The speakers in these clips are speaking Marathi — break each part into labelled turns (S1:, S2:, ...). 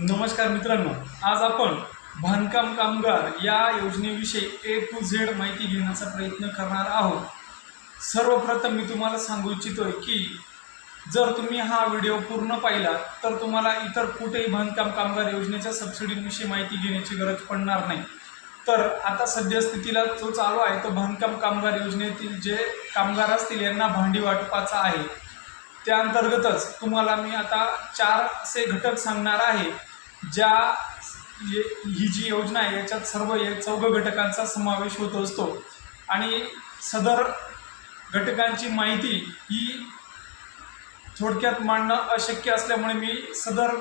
S1: नमस्कार मित्रांनो आज आपण बांधकाम कामगार या योजनेविषयी ए टू झेड माहिती घेण्याचा प्रयत्न करणार आहोत. सर्वप्रथम मी तुम्हाला सांगू इच्छितोय की जर तुम्ही हा व्हिडिओ पूर्ण पाहिला तर तुम्हाला इतर कुठेही बांधकाम कामगार योजनेच्या सबसिडींविषयी माहिती घेण्याची गरज पडणार नाही. तर आता सद्यस्थितीला जो चालू आहे तो बांधकाम कामगार योजनेतील जे कामगार असतील यांना भांडी वाटपाचा आहे. त्या अंतर्गतच तुम्हाला मी आता चार असे घटक सांगणार आहे. ज्या ही जी योजना आहे याच्यात सर्व हे चौघ घटकांचा समावेश होत असतो. आणि सदर घटकांची माहिती ही थोडक्यात मांडणं अशक्य असल्यामुळे मी सदर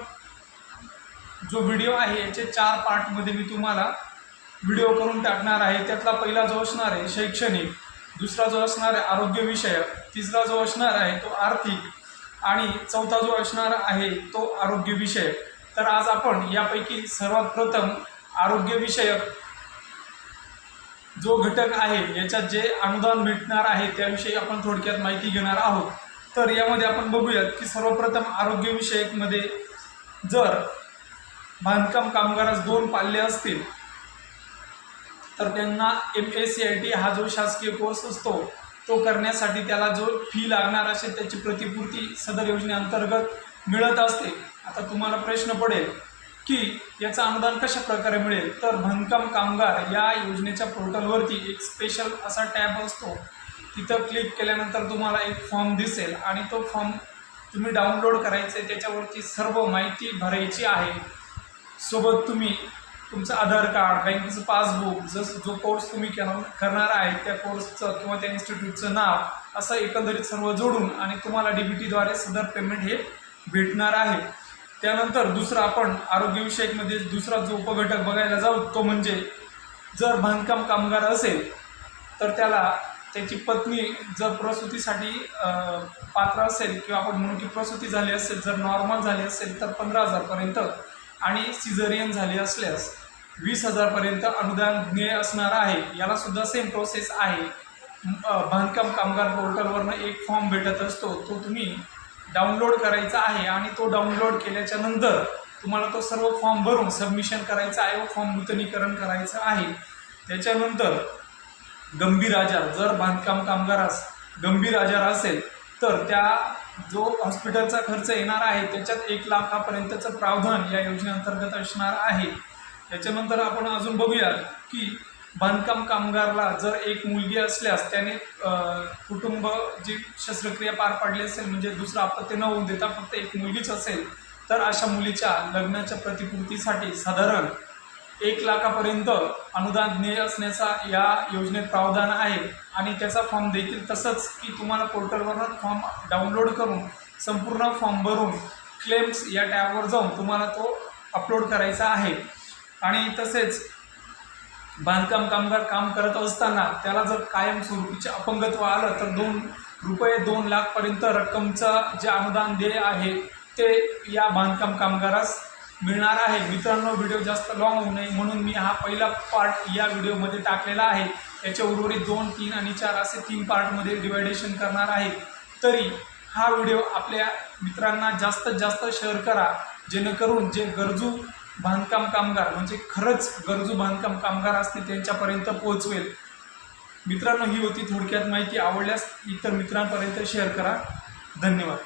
S1: जो व्हिडिओ आहे याचे चार पार्टमध्ये मी तुम्हाला व्हिडिओ करून टाकणार आहे. त्यातला पहिला जो असणार आहे शैक्षणिक. दुसरा जो असणार आहे आरोग्यविषयक तिसरा जो असणार आहे तो आर्थिक. आणि चौथा जो असणार आहे तो आरोग्यविषयक तर आज आपण यापैकी सर्वात प्रथम आरोग्यविषयक जो घटक आहे याच्यात जे अनुदान भेटणार आहे त्याविषयी आपण थोडक्यात माहिती घेणार आहोत. तर यामध्ये आपण बघूयात की सर्वप्रथम आरोग्यविषयकमध्ये जर बांधकाम कामगारास दोन पाल्ले असतील तर त्यांना M S C I T हा जो शासकीय कोर्स असतो तो करण्यासाठी त्याला जो फी लागणार असेल त्याची प्रतिपूर्ती सदर योजनेअंतर्गत मिळत असते. आता तुम्हाला प्रश्न पडेल की याचं अनुदान कशा प्रकारे मिळेल? तर बांधकाम कामगार या योजनेच्या पोर्टलवरती एक स्पेशल असा टॅब असतो. तिथं क्लिक केल्यानंतर तुम्हाला एक फॉर्म दिसेल आणि तो फॉर्म तुम्ही डाउनलोड करायचा आहे त्याच्यावरती सर्व माहिती भरायची आहे. सोबत तुम्ही तुमचं आधार कार्ड बँकेचं पासबुक जसं जो कोर्स तुम्ही करणार आहे त्या कोर्सचं किंवा त्या इन्स्टिट्यूटचं नाव असं एकंदरीत सर्व जोडून आणि तुम्हाला डी बी टीद्वारे सदर पेमेंट हे भेटणार आहे. त्यानंतर दुसरं आपण आरोग्यविषयकमध्ये दुसरा जो उपघटक बघायला जाऊ तो म्हणजे जर बांधकाम कामगार असेल तर त्याला त्याची पत्नी जर प्रसूतीसाठी पात्र असेल किंवा आपण म्हणू की प्रसूती झाली असेल जर नॉर्मल झाली असेल तर पंधरा हजारपर्यंत आणि सिझरियन झाली असल्यास वीस हजारपर्यंत अनुदान ज्ञेय असणार आहे. याला सुद्धा सेम प्रोसेस आहे. बांधकाम कामगार पोर्टलवरनं एक फॉर्म भेटत असतो तो तुम्ही डाउनलोड करायचा आहे आणि तो डाउनलोड केल्याच्यानंतर तुम्हाला तो सर्व फॉर्म भरून सबमिशन करायचा आहे व फॉर्म नूतनीकरण करायचं आहे. त्याच्यानंतर गंभीर आजार जर बांधकाम कामगारास गंभीर आजार असेल तर त्या जो हॉस्पिटलचा खर्च येणार आहे त्याच्यात एक लाखापर्यंतचं प्रावधान या योजनेअंतर्गत असणार आहे. त्याच्यानंतर आपण अजून बघूया की बांधकाम कामगारला जर एक मुलगी असल्यास त्याने कुटुंब जी शस्त्रक्रिया पार पाडली असेल म्हणजे दुसरं आपत्ती न होऊन देता फक्त एक मुलगीच असेल तर अशा मुलीच्या लग्नाच्या प्रतिपूर्तीसाठी साधारण एक लाखापर्यंत अनुदान देय असण्याचा या योजनेत प्रावधान आहे. आणि त्याचा फॉर्म देखील तसंच की तुम्हाला पोर्टलवरनं फॉर्म डाउनलोड करून संपूर्ण फॉर्म भरून क्लेम्स या टॅबवर जाऊन तुम्हाला तो अपलोड करायचा आहे. आणि तसेच बांधकाम कामगार काम करत असताना त्याला जर कायमस्वरूपीचे अपंगत्व आलं तर दोन रुपये दोन लाखपर्यंत रक्कमचं जे अनुदान देय आहे ते या बांधकाम कामगारास मिळणार आहे. मित्रांनो व्हिडिओ जास्त लॉंग होऊ नये म्हणून मी हा पहिला पार्ट या व्हिडिओमध्ये टाकलेला आहे. याच्या उर्वरित दोन तीन आणि चार असे तीन पार्टमध्ये डिवायडेशन करणार आहे. तरी हा व्हिडिओ आपल्या मित्रांना जास्तीत जास्त शेअर करा. जेणेकरून जे गरजू बांधकाम कामगार म्हणजे खरंच गरजू बांधकाम कामगार असतील त्यांच्यापर्यंत पोहोचवेल. मित्रांनो ही होती थोडक्यात माहिती. आवडल्यास इतर मित्रांपर्यंत शेअर करा. धन्यवाद.